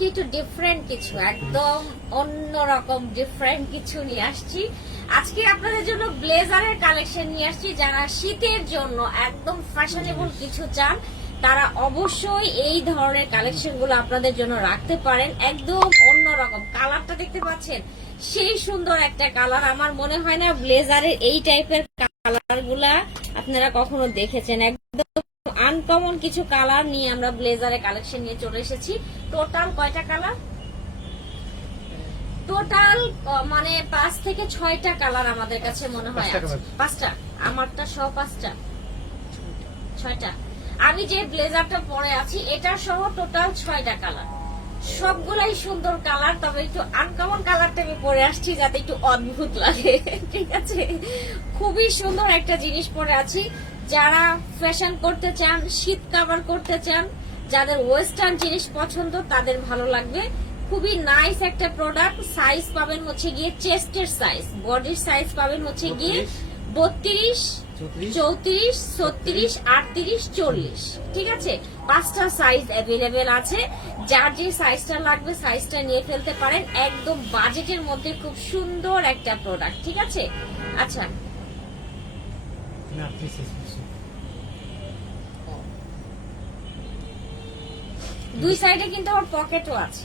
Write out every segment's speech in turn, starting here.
আজকে একটু ডিফারেন্ট কিছু, একদম অন্যরকম ডিফারেন্ট কিছু নিয়ে আসছি। আজকে আপনাদের জন্য ব্লেজারের কালেকশন নিয়ে আসছি। যারা শীতের জন্য একদম ফ্যাশনেবল কিছু চান তারা অবশ্যই এই ধরনের কালেকশন গুলো আপনাদের জন্য রাখতে পারেন। একদম অন্যরকম কালারটা দেখতে পাচ্ছেন, সেই সুন্দর একটা কালার। আমার মনে হয় না ব্লেজারের এই টাইপের কালার গুলা আপনারা কখনো দেখেছেন। একদম আনকমন কিছু কালার নিয়ে আমরা ব্লেজারের কালেকশন নিয়ে চলে এসেছি। টোটাল কয়টা কালার? টোটাল মানে 5 থেকে 6টা কালার আমাদের কাছে মনে হয়। 5টা, আমারটা সহ 5টা, 6টা। আমি যে ব্লেজারটা পরে আছি এটা সহ টোটাল 6টা কালার। সবগুলাই সুন্দর কালার, তবে একটু আনকমন কালারটা আমি পরে আসছি যাতে একটু অদ্ভুত লাগে। ঠিক আছে, খুবই সুন্দর একটা জিনিস পরে আছি। যারা ফ্যাশন করতে চান, শীত কাভার করতে চান, যাদের ওয়েস্টার্ন জিনিস পছন্দ তাদের ভালো লাগবে। খুবই নাইস একটা প্রোডাক্ট। সাইজ পাবেন হচ্ছে গিয়ে চেস্টের সাইজ, বডির সাইজ পাবেন হচ্ছে গিয়ে 32, 34, 36, 38, 40। ঠিক আছে, 5টা সাইজ অ্যাভেলেবেল আছে। যার যে সাইজটা লাগবে সাইজটা নিয়ে ফেলতে পারেন। একদম বাজেটের মধ্যে খুব সুন্দর একটা প্রোডাক্ট। ঠিক আছে, আচ্ছা দুই সাইডে কিন্তু আমার পকেটও আছে।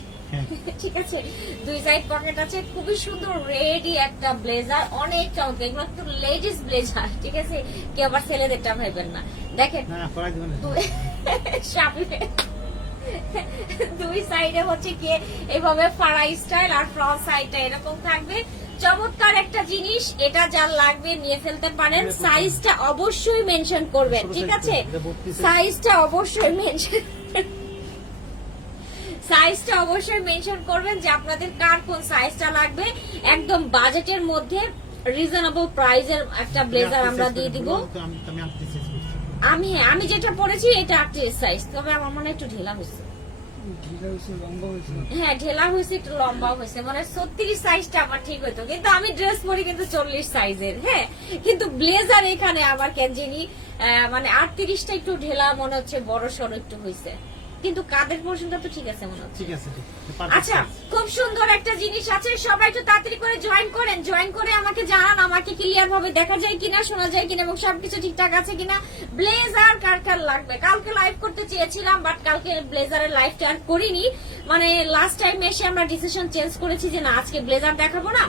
ঠিক আছে, দুই সাইড পকেট আছে। খুবই সুন্দর রেডি একটা ব্লেজার, অনেক চমৎকার। এগুলো একটু লেডিস ব্লেজার। ঠিক আছে, কেউ আবার ছেলেদেরটা ভাইবেন না। দেখেন দুই সাইডে হচ্ছে কি এভাবে ফাড়াই স্টাইল, আর ফ্রন্ট সাইডটা এরকম থাকবে। চমৎকার একটা জিনিস। এটা যার লাগবে নিয়ে ফেলতে পারেন। সাইজটা অবশ্যই মেনশন করবেন। ঠিক আছে, সাইজটা অবশ্যই মেনশন করবেন যে আপনাদের কার কোন সাইজটা লাগবে। একদম বাজেটের মধ্যে রিজনেবল প্রাইসের একটা ব্লেজার আমরা দিয়ে দিব। আমি যেটা পরেছি এটা 38 সাইজ, তবে আমার মনে একটু ঢেলা হয়েছে। হ্যাঁ, ঢেলা হয়েছে, একটু লম্বা হয়েছে। মানে 36 সাইজটা আমার ঠিক হইতো, কিন্তু আমি ড্রেস পরি কিন্তু 40 সাইজের। হ্যাঁ, কিন্তু ব্লেজার এখানে আবার কেন জানি মানে 38টা একটু ঢেলা মনে হচ্ছে, বড় সড়ো একটু হয়েছে, কিন্তু কাদের পোর্শনটা তো ঠিক আছে মনে হচ্ছে। আচ্ছা, খুব সুন্দর একটা জিনিস আছে। সবাই একটু তাড়াতাড়ি করে জয়েন করেন। জয়েন করে আমাকে জানান আমাকে ক্লিয়ার ভাবে দেখা যায় কিনা, শোনা যায় কিনা এবং সবকিছু ঠিকঠাক আছে কিনা। ব্লেজার কার কার লাগবে? কালকে লাইভ করতে চেয়েছিলাম, বাট কালকে ব্লেজারের লাইভটা আর করিনি। মানে লাস্ট টাইম এসে আমরা ডিসিশন চেঞ্জ করেছি যে না, আজকে ব্লেজার দেখাবো না,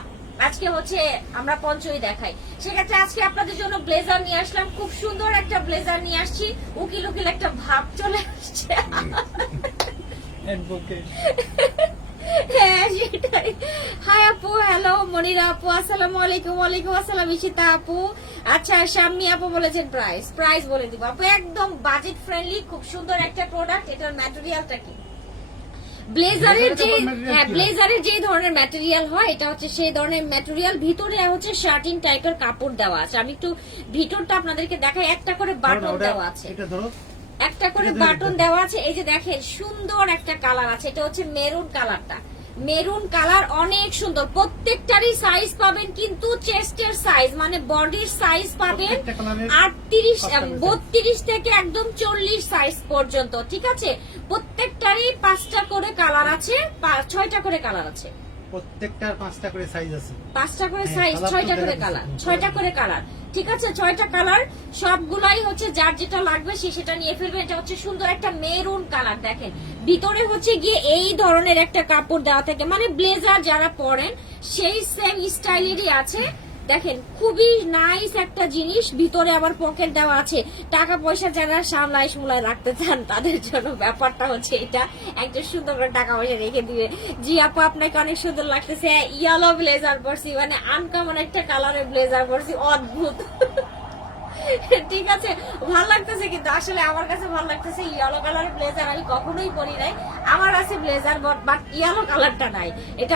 আজকে হচ্ছে আমরা পঞ্চই দেখাই। সেক্ষেত্রে আজকে আপনাদের জন্য ব্লেজার নিয়ে আসলাম। খুব সুন্দর একটা ব্লেজার নিয়ে আসছি। উকিল উকিল একটা ভাব চলে আসছে। হ্যাঁ, সেটাই। হাই আপু, হ্যালো মনিরা আপু, আসসালামু আলাইকুম। ওয়ালাইকুম আসসালাম ইশিতা আপু। আচ্ছা, শাম্মী আপু বলেছেন প্রাইস বলে দিব আপু। একদম বাজেট ফ্রেন্ডলি, খুব সুন্দর একটা প্রোডাক্ট। এটার ম্যাটেরিয়ালটা কি? ব্লেজারের যে ধরনের ম্যাটেরিয়াল হয় এটা হচ্ছে সেই ধরনের ম্যাটেরিয়াল। ভিতরে হচ্ছে শার্টিং টাইপের কাপড় দেওয়া আছে। আমি একটু ভিতরটা আপনাদেরকে দেখাই। একটা করে বাটন দেওয়া আছে, একটা করে বাটন দেওয়া আছে। এই যে দেখেন, সুন্দর একটা কালার আছে। এটা হচ্ছে মেরুন কালারটা। মেরুন কালার অনেক সুন্দর। প্রত্যেকটারই সাইজ পাবেন কিন্তু চেস্টের সাইজ মানে বডির সাইজ পাবেন 38, 32 থেকে একদম 40 সাইজ পর্যন্ত। ঠিক আছে, প্রত্যেকটারই 5টা করে কালার আছে, 6টা করে কালার আছে। প্রত্যেকটার 5টা করে সাইজ আছে, 5টা করে সাইজ, 6টা করে কালার, 6টা করে কালার। ঠিক আছে, 6টা কালার। সবগুলাই হচ্ছে যার যেটা লাগবে সে সেটা নিয়ে ফেলবে। এটা হচ্ছে সুন্দর একটা মেরুন কালার। দেখেন, ভিতরে হচ্ছে গিয়ে এই ধরনের একটা কাপড় দেওয়া থাকে, মানে ব্লেজার যারা পরেন সেই সেম স্টাইলেরই আছে। দেখেন, খুবই নাইস একটা জিনিস। ভিতরে আবার পকেট দেওয়া আছে। টাকা পয়সা যারা সামলায় সুমলায় রাখতে চান তাদের জন্য ব্যাপারটা হচ্ছে এটা। একটা সুন্দর করে টাকা পয়সা রেখে দিবে। জি আপু, আপনাকে অনেক সুন্দর লাগতেছে। ইয়েলো ব্লেজার পরছি, মানে আনকমন একটা কালারের ব্লেজার পরছি, অদ্ভুত। ঠিক আছে, ভালো লাগতেছে, কিন্তু আসলে আমার কাছে ভালো লাগতেছে। ইয়েলো কালারের ব্লেজার আমি কখনোই পরি নাই। আমার আছে ব্লেজার, বাট ইয়েলো কালারটা নাই। এটা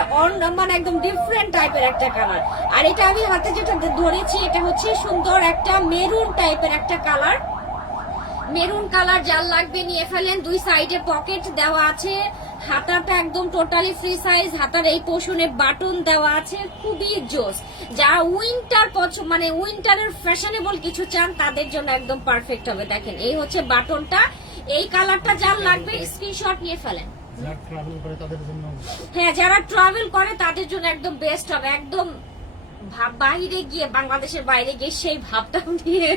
মানে একদম ডিফারেন্ট টাইপের একটা কালার। আর এটা আমি হাতে যেটা ধরেছি এটা হচ্ছে সুন্দর একটা মেরুন টাইপের একটা কালার। মেরুন কালার যার লাগবে নিয়ে ফেলেন। দুই সাইডে পকেট দেওয়া আছে। হাতাটা একদম টোটালি ফ্রি সাইজ। হাতার এই পোর্শনে বাটন দেওয়া আছে, খুবই জোস। যারা উইন্টার মানে উইন্টারের ফ্যাশনেবল কিছু চান তাদের জন্য একদম পারফেক্ট হবে। দেখেন, এই হচ্ছে বাটনটা। এই কালারটা যার লাগবে স্ক্রিনশট নিয়ে ফেলেন। যারা ট্রাভেল করে তাদের জন্য, হ্যাঁ যারা ট্রাভেল করে তাদের জন্য একদম বেস্ট হবে। একদম বাইরে গিয়ে, বাংলাদেশের বাইরে গিয়ে সেই ভাবটা নিয়ে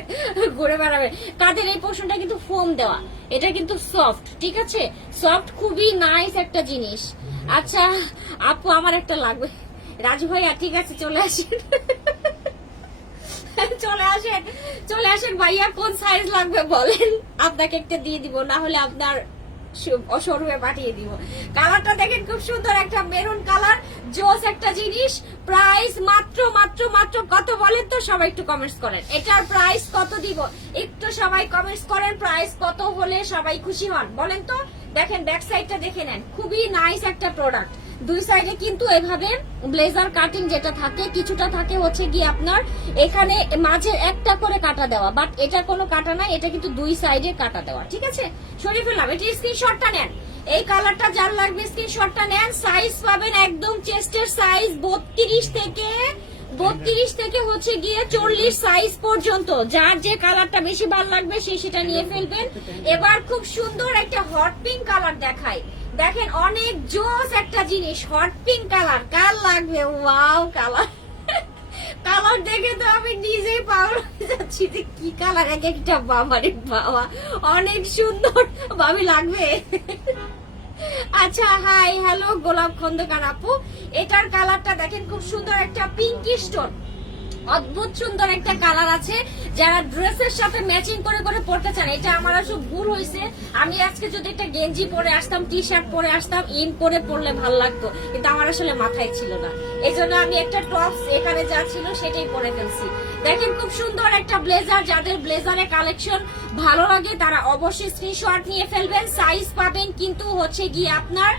ঘুরে বেড়াবে। কাদের এই পোর্শনটা কিন্তু ফোম দেওয়া, এটা কিন্তু সফট, ঠিক আছে, সফট, খুবই নাইস একটা জিনিস। আচ্ছা আপু আমার একটা লাগবে। রাজু ভাইয়া ঠিক আছে চলে আসেন, চলে আসেন ভাইয়া, কোন সাইজ লাগবে বলেন, আপনাকে একটা দিয়ে দিব, না হলে আপনার শোরুমে পাঠিয়ে দিব। কালারটা দেখেন খুব সুন্দর একটা মেরুন কালার, জোস একটা জিনিস। প্রাইস মাত্র মাত্র মাত্র কত বলেন তো সবাই, একটু কমেন্টস করেন এটার প্রাইস কত দিব, একটু সবাই কমেন্টস করেন প্রাইস কত হলে সবাই খুশি হন বলেন তো। দেখেন ব্যাক সাইডটা দেখে নেন, খুবই নাইস একটা প্রোডাক্ট। দুই সাইডে কিন্তু এভাবে ব্লেজার কাটিং যেটা থাকে, কিছুটা থাকে হচ্ছে গিয়ে আপনার এখানে মাঝে একটা করে কাটা দেওয়া, বাট এটা কোনো কাটা নাই, এটা কিন্তু দুই সাইডে কাটা দেওয়া, ঠিক আছে। সরিয়ে ফেললাম, এটি স্ক্রিনশটটা নেন, এই কালারটা যার লাগবে স্ক্রিনশটটা নেন। সাইজ পাবেন একদম চেস্টের সাইজ 32 থেকে হচ্ছে গিয়ে 40 সাইজ পর্যন্ত, যার যে কালারটা বেশি ভালো লাগবে সে সেটা নিয়ে ফেলবেন। এবার খুব সুন্দর একটা হট পিঙ্ক কালার দেখাই, দেখেন অনেক জোস একটা জিনিস, হট পিঙ্ক কালার, কার লাগবে? ওয়াও কালার, কালার দেখে তো আমি নিজেই পাগল হয়ে যাচ্ছি যে কি কালার এক একটা, বাবারে বাবা অনেক সুন্দর, ভাবি লাগবে। আচ্ছা হাই হ্যালো গোলাপ খন্দকার আপু, এটার কালারটা দেখেন খুব সুন্দর একটা পিঙ্কি স্টোন, অদ্ভুত সুন্দর একটা কালার আছে। যারা ড্রেসের সাথে ম্যাচিং করে করে পড়তে চান, এটা আমার আসলে ভুল হয়েছে, আমি আজকে যদি একটা গেঞ্জি পরে আসতাম, টি শার্ট পরে আসতাম, ইন করে পরলে ভালো লাগতো, কিন্তু আমার আসলে মাথায় ছিল না, এই জন্য আমি একটা টপস এখানে যা ছিল সেটাই পরে ফেলছি। দেখেন খুব সুন্দর একটা ব্লেজার, যাদের ব্লেজারের কালেকশন ভালো লাগে তারা অবশ্যই স্ক্রিনশট নিয়ে ফেলবেন। সাইজ পাবেন কিন্তু হচ্ছে গিয়ে আপনার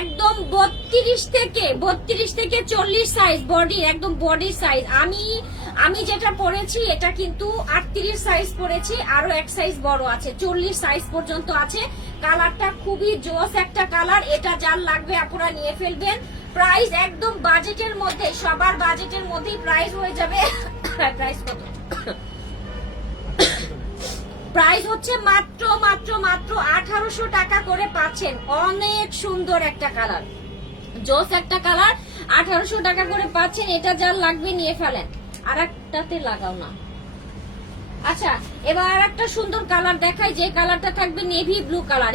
একদম 32 থেকে 40 সাইজ, বডি একদম বডি সাইজ। আমি যেটা পরেছি এটা কিন্তু 38 সাইজ পরেছি, আরো এক সাইজ বড় আছে, 40 সাইজ পর্যন্ত আছে। কালারটা খুবই জোস একটা কালার, এটা যার লাগবে আপনারা নিয়ে ফেলবেন। প্রাইস একদম বাজেটের মধ্যে, সবার বাজেটের মধ্যেই প্রাইস হয়ে যাবে। প্রাইস কত? প্রাইস হচ্ছে মাত্র মাত্র মাত্র 1800 টাকা করে পাচ্ছেন। অনেক সুন্দর একটা কালার, জোস একটা কালার, 1800 টাকা করে পাচ্ছেন। এটা যার লাগবে নিয়ে ফেলেন, আর একটাতে লাগাও না। আচ্ছা এবার আর একটা সুন্দর কালার দেখাই, যে কালারটা থাকবে নেভি ব্লু কালার।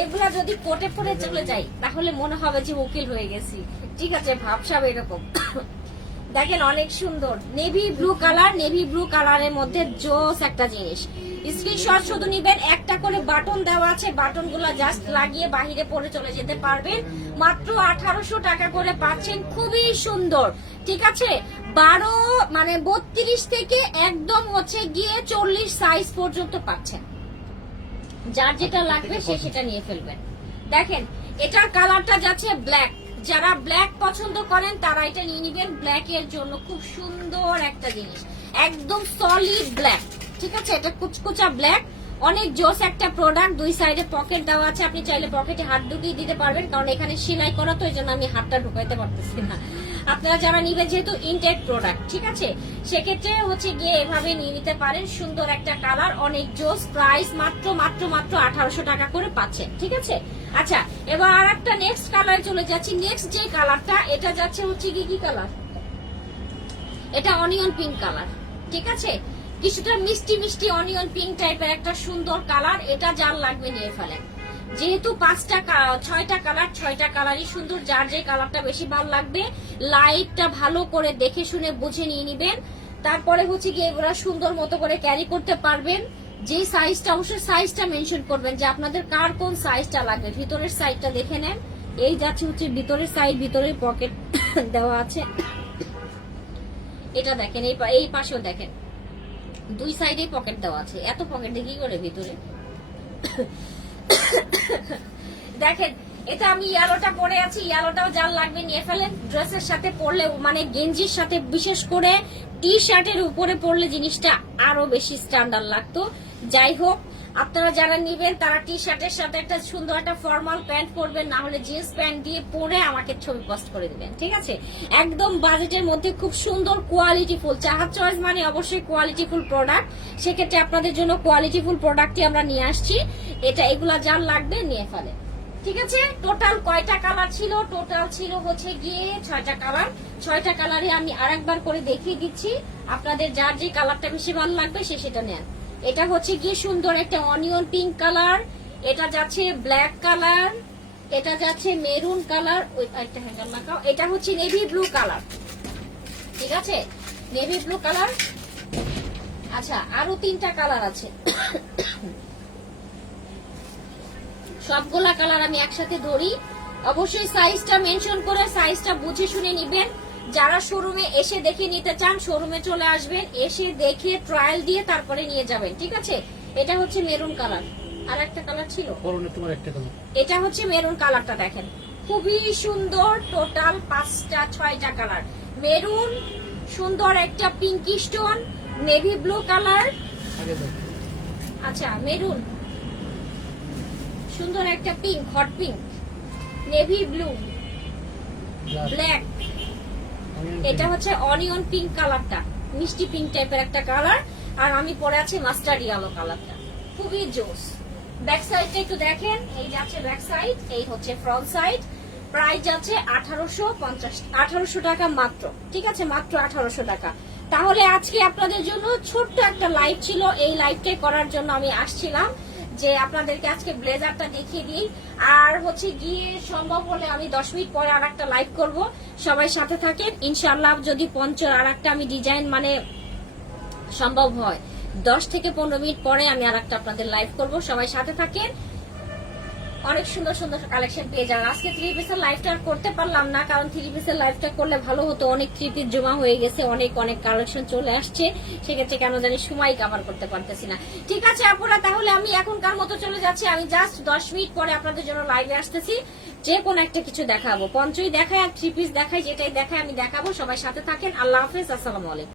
এগুলা যদি কোটে পরে চলে যাই তাহলে মনে হবে যে উকিল হয়ে গেছি, ঠিক আছে, ভাবসাব এরকম। দেখেন অনেক সুন্দর navy blue colour, navy blue কালারের মধ্যে জোস একটা জিনিস। স্ক্রিনশট শুধু নিবেন, একটা করে বাটন দেওয়া আছে, বাটন গুলা জাস্ট লাগিয়ে বাহিরে পরে চলে যেতে পারবেন। মাত্র 1800 টাকা করে পাচ্ছেন, খুবই সুন্দর, ঠিক আছে। 32 থেকে একদম হচ্ছে গিয়ে 40 সাইজ পর্যন্ত পাচ্ছেন, যার যেটা লাগবে সে সেটা নিয়ে ফেলবেন। দেখেন এটার কালারটা যাচ্ছে ব্ল্যাক, যারা ব্ল্যাক পছন্দ করেন তারা এটা নিয়ে নিবেন। ব্ল্যাক এর জন্য খুব সুন্দর একটা জিনিস, একদম সলিড ব্ল্যাক, ঠিক আছে, এটা কুচকুচা ব্ল্যাক, অনেক জোস একটা প্রোডাক্ট। দুই সাইডে পকেট দেওয়া আছে, আপনি চাইলে পকেটে হাত ঢুকিয়ে দিতে পারবেন, কারণ এখানে সেলাই করা তো এই জন্য আমি হাতটা ঢুকাইতে পারতেছি না। আপনারা যারা নিবেন যেহেতু ইনটেক প্রোডাক্ট, ঠিক আছে, সেক্ষেত্রে হচ্ছে গিয়ে এভাবে নিয়ে নিতে পারেন। সুন্দর একটা কালার, অনেক জোস। প্রাইস মাত্র মাত্র মাত্র 1800 টাকা করে পাচ্ছেন, ঠিক আছে। আচ্ছা এবার আর একটা নেক্সট কালার চলে যাচ্ছি। নেক্সট যে কালারটা, এটা যাচ্ছে হচ্ছে কি কালার, এটা অনিয়ন পিঙ্ক কালার, ঠিক আছে, কিছুটা মিষ্টি মিষ্টি অনিয়ন পিঙ্ক টাইপের একটা সুন্দর কালার। এটা যার লাগবে নিয়ে ফেলেন, যেহেতু 6টা কালার, 6টা কালারই সুন্দর, যার যে কালারটা বেশি ভালো লাগবে লাইটটা ভালো করে দেখে শুনে বুঝে নিয়ে নিবেন। তারপরে হচ্ছে গিয়ে এগুলা সুন্দর মতো করে ক্যারি করতে পারবেন। যে সাইজটা, অবশ্যই সাইজটা মেনশন করবেন যে আপনাদের কার কোন সাইজটা লাগবে। ভিতরের সাইডটা দেখে নেন, এই যাচ্ছে হচ্ছে ভিতরের সাইড, ভিতরের পকেট দেওয়া আছে। এটা দেখেন, এই পাশেও দেখেন, দুই সাইডে পকেট দেওয়া আছে। এত পকেট দেখি করে ভিতরে। দেখেন এটা আমি ইয়েলোটা পরে আছি, ইয়েলোটাও যার লাগবে নিয়ে ফেলেন। ড্রেসের সাথে পরলে, মানে গেঞ্জির সাথে, বিশেষ করে টি শার্টের উপরে পরলে জিনিসটা আরো বেশি স্ট্যান্ডার্ড লাগতো। যাই হোক আপনারা যারা নিবেন তারা টি শার্টের সাথে একটা সুন্দর একটা ফর্মাল প্যান্ট পরবেন, না হলে জিন্স প্যান্ট দিয়ে পরে আমাকে ছবি পোস্ট করে দিবেন, ঠিক আছে? একদম বাজেটের মধ্যে খুব সুন্দর কোয়ালিটিফুল, চাহাত চয়েস মানে অবশ্যই কোয়ালিটিফুল প্রোডাক্ট, সেক্ষেত্রে আপনাদের জন্য কোয়ালিটিফুল প্রোডাক্টই আমরা নিয়ে আসছি। এগুলা যার লাগবে নিয়ে ফেলে, ঠিক আছে? টোটাল কয়টা কালার ছিল? টোটাল ছিল হচ্ছে গিয়ে 6টা কালার। 6টা কালারে আমি আরেকবার করে দেখিয়ে দিচ্ছি, আপনাদের যার যে কালারটা বেশি ভালো লাগবে সে সেটা নেন। এটা হচ্ছে গিয়ে সুন্দর একটা অনিয়ন পিঙ্ক কালার, এটা যাচ্ছে ব্ল্যাক কালার, এটা যাচ্ছে মেরুন কালার, ওই একটা হ্যাঙ্গার লাগাও, এটা হচ্ছে নেভি ব্লু কালার, ঠিক আছে? Navy blue colour. আচ্ছা, আরো 3টা কালার আছে, সবগুলা কালার আমি একসাথে ধরি। অবশ্যই সাইজটা মেনশন করে সাইজটা বুঝে শুনে নিবেন। যারা শোরুমে এসে দেখে নিতে চান শোরুমে চলে আসবেন, এসে দেখে ট্রায়াল দিয়ে তারপরে নিয়ে যাবেন, ঠিক আছে? এটা হচ্ছে মেরুন কালার, আর একটা কালার ছিল তোমার একটা কালার, এটা হচ্ছে মেরুন কালারটা, দেখেন খুবই সুন্দর। টোটাল 6টা কালার, মেরুন, সুন্দর একটা pinky stone, navy blue colour, আচ্ছা মেরুন, সুন্দর একটা pink, hot pink, navy blue, black, এটা হচ্ছে অনিয়ন পিঙ্ক কালারটা, মিষ্টি পিঙ্ক টাইপের একটা কালার, আর আমি পরে আছি মাস্টার্ড ইয়েলো কালারটা, খুবই জোস। ব্যাক সাইডটা একটু দেখেন, এই যাচ্ছে ব্যাক সাইড, এই হচ্ছে ফ্রন্ট সাইড। প্রাইস যাচ্ছে 1850 টাকা মাত্র, ঠিক আছে? মাত্র 1800 টাকা। তাহলে আজকে আপনাদের জন্য ছোট্ট একটা লাইভ ছিল, এই লাইভটা করার জন্য আমি আসছিলাম যে আপনাদেরকে আজকে ব্লেজারটা দেখিয়ে দিই। আর হচ্ছে গিয়ে সম্ভব হলে আমি 10 মিনিট পরে আর একটা লাইভ করবো, সবাই সাথে থাকেন ইনশাআল্লাহ। যদি পঞ্চর আর একটা আমি ডিজাইন মানে সম্ভব হয় 10 থেকে 15 মিনিট পরে আমি আর একটা আপনাদের লাইভ করবো, সবাই সাথে থাকেন। অনেক সুন্দর সুন্দর কালেকশন পেয়ে যাবেন। আজকে 3 পিসের লাইভটা আর করতে পারলাম না, কারণ 3 পিসের লাইভটা করলে ভালো হতো, অনেক 3 পিস জমা হয়ে গেছে, অনেক অনেক কালেকশন চলে আসছে, সেক্ষেত্রে কেন জানি সময় কভার করতে পারতেছি না। ঠিক আছে আপুরা, তাহলে আমি এখনকার মতো চলে যাচ্ছি, আমি জাস্ট 10 মিনিট পরে আপনাদের জন্য লাইভে আসতেছি, যে কোনো একটা কিছু দেখাবো, পঞ্চই দেখায় আর 3 পিস দেখাই, যেটাই দেখায় আমি দেখাবো। সবাই সাথে থাকেন, আল্লাহ হাফেজ, আসসালামু আলাইকুম।